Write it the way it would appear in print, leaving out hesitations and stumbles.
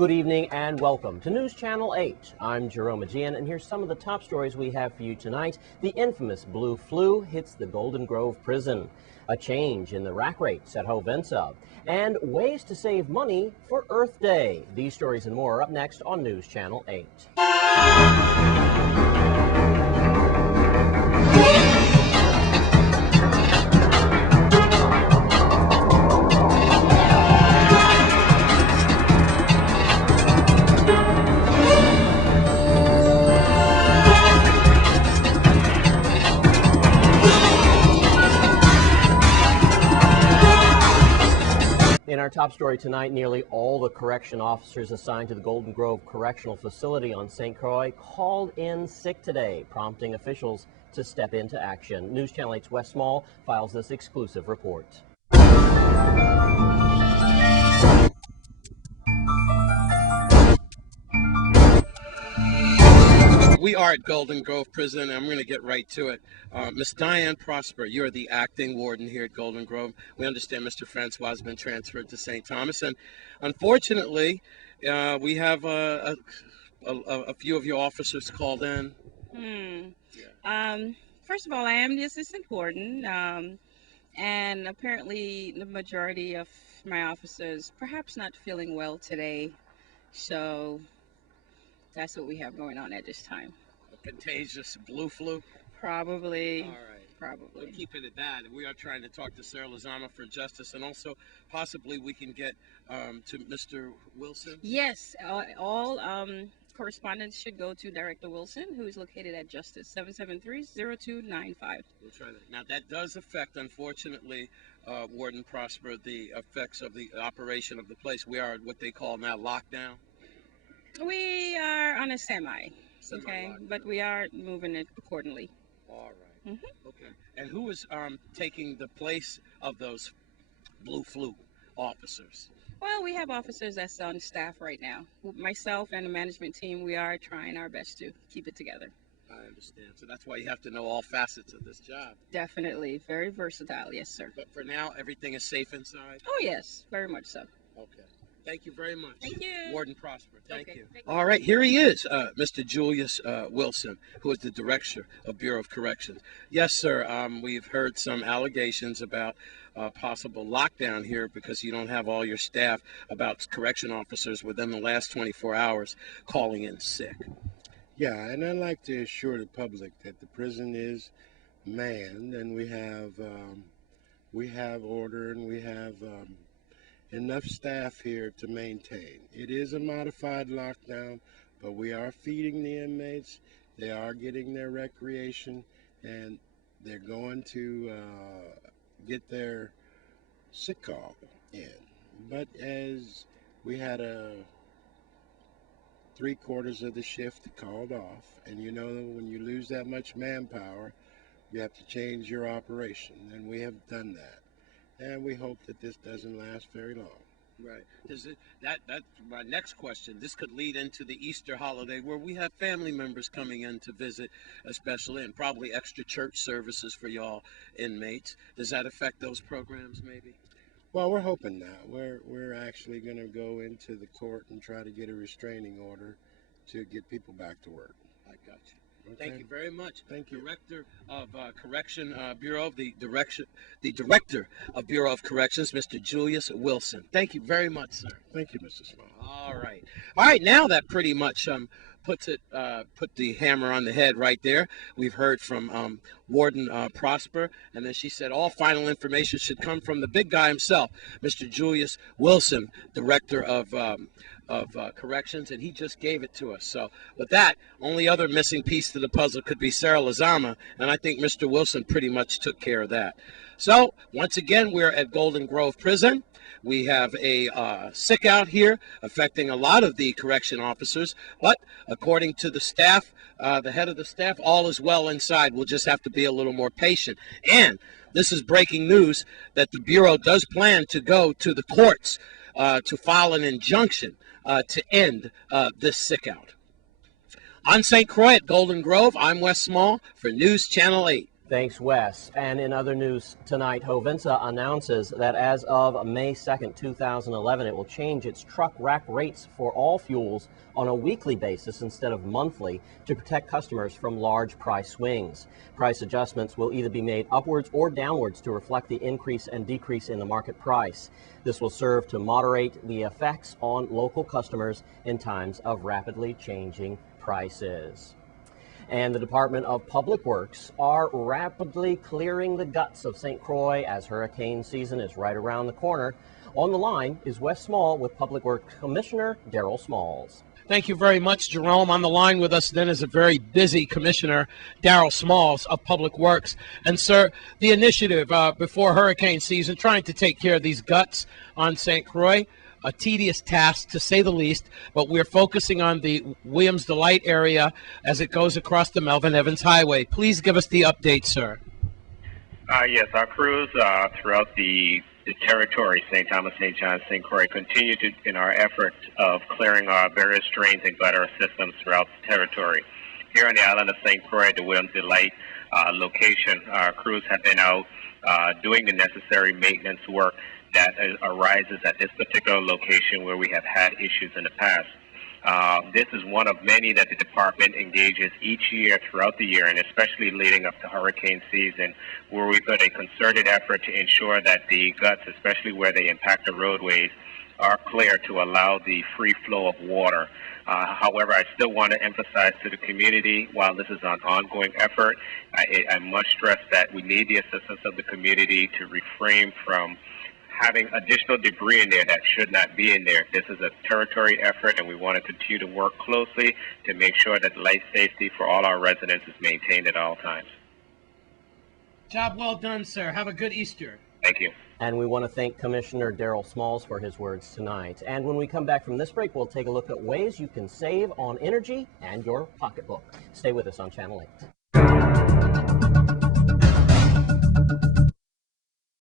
Good evening and welcome to News Channel 8. I'm Jerome Aegean, and here's some of the top stories we have for you tonight. The infamous blue flu hits the Golden Grove prison, a change in the rack rates at Hovensa, and ways to save money for Earth Day. These stories and more are up next on News Channel 8. In our top story tonight, nearly all the correction officers assigned to the Golden Grove Correctional Facility on St. Croix called in sick today, prompting officials to step into action. News Channel 8's Wes Small files this exclusive report. We are at Golden Grove Prison, and I'm going to get right to it. Miss Diane Prosper, you're the acting warden here at Golden Grove. We understand Mr. Francois has been transferred to St. Thomas, and unfortunately, we have a few of your officers called in. First of all, I am the assistant warden, and apparently the majority of my officers perhaps not feeling well today, so that's what we have going on at this time. A contagious blue flu? Probably. All right. Probably. We'll keep it at that. We are trying to talk to Sarah Lozama for justice, and also possibly we can get to Mr. Wilson. Yes, all correspondence should go to Director Wilson, who is located at Justice 773-0295. We'll try that. Now that does affect, unfortunately, Warden Prosper, the effects of the operation of the place. We are at what they call now lockdown. We are on a semi, okay, but we are moving it accordingly. All right. Okay. And who is taking the place of those blue flu officers? Well, we have officers that's on staff right now. Myself and the management team, we are trying our best to keep it together. I understand. So that's why you have to know all facets of this job. Definitely. Very versatile. Yes, sir. But for now, everything is safe inside? Oh, yes. Very much so. Okay. Thank you very much. Thank you. Warden Prosper, thank you. Thank you. All right, here he is, Mr. Julius Wilson, who is the Director of Bureau of Corrections. Yes, sir, we've heard some allegations about possible lockdown here because you don't have all your staff, about correction officers within the last 24 hours calling in sick. Yeah, and I'd like to assure the public that the prison is manned, and we have order, and we have enough staff here to maintain. It is a modified lockdown, but we are feeding the inmates. They are getting their recreation, and they're going to get their sick call in. But as we had three-quarters of the shift called off, and you know when you lose that much manpower, you have to change your operation, and we have done that. And we hope that this doesn't last very long. Right. That's my next question. This could lead into the Easter holiday where we have family members coming in to visit, especially, and probably extra church services for y'all inmates. Does that affect those programs maybe? Well, we're hoping not. We're actually going to go into the court and try to get a restraining order to get people back to work. I got you. Okay. Thank you very much. Thank you. Director of Correction Bureau, the Director of Bureau of Corrections, Mr. Julius Wilson. Thank you very much, sir. Thank you, Mr. Small. All right. All right, now that pretty much put the hammer on the head right there. We've heard from Warden Prosper, and then she said all final information should come from the big guy himself, Mr. Julius Wilson, Director of Corrections, and he just gave it to us. So with that, only other missing piece to the puzzle could be Sarah Lozama, and I think Mr. Wilson pretty much took care of that. So once again, we're at Golden Grove Prison. We have a sick out here affecting a lot of the correction officers, but according to the staff, the head of the staff, all is well inside. We'll just have to be a little more patient. And this is breaking news that the Bureau does plan to go to the courts to file an injunction to end this sick out. On St. Croix at Golden Grove, I'm Wes Small for News Channel 8. Thanks, Wes. And in other news tonight, Hovensa announces that as of May 2nd, 2011, it will change its truck rack rates for all fuels on a weekly basis instead of monthly to protect customers from large price swings. Price adjustments will either be made upwards or downwards to reflect the increase and decrease in the market price. This will serve to moderate the effects on local customers in times of rapidly changing prices. And the Department of Public Works are rapidly clearing the guts of St. Croix as hurricane season is right around the corner. On the line is Wes Small with Public Works Commissioner Daryl Smalls. Thank you very much, Jerome. On the line with us then is a very busy Commissioner, Daryl Smalls of Public Works. And, sir, the initiative before hurricane season, trying to take care of these guts on St. Croix, a tedious task to say the least, but we're focusing on the Williams Delight area as it goes across the Melvin Evans Highway. Please give us the update, sir. Yes, our crews throughout the territory, St. Thomas, St. John, St. Croix, continue to in our effort of clearing our various drains and gutter systems throughout the territory. Here on the island of St. Croix, the Williams Delight location, our crews have been out doing the necessary maintenance work that arises at this particular location where we have had issues in the past. This is one of many that the department engages each year throughout the year, and especially leading up to hurricane season, where we put a concerted effort to ensure that the guts, especially where they impact the roadways, are clear to allow the free flow of water. However, I still want to emphasize to the community, while this is an ongoing effort, I must stress that we need the assistance of the community to refrain from having additional debris in there that should not be in there. This is a territory effort, and we want to continue to work closely to make sure that life safety for all our residents is maintained at all times. Job well done, sir. Have a good Easter. Thank you. And we want to thank Commissioner Daryl Smalls for his words tonight. And when we come back from this break, we'll take a look at ways you can save on energy and your pocketbook. Stay with us on Channel 8.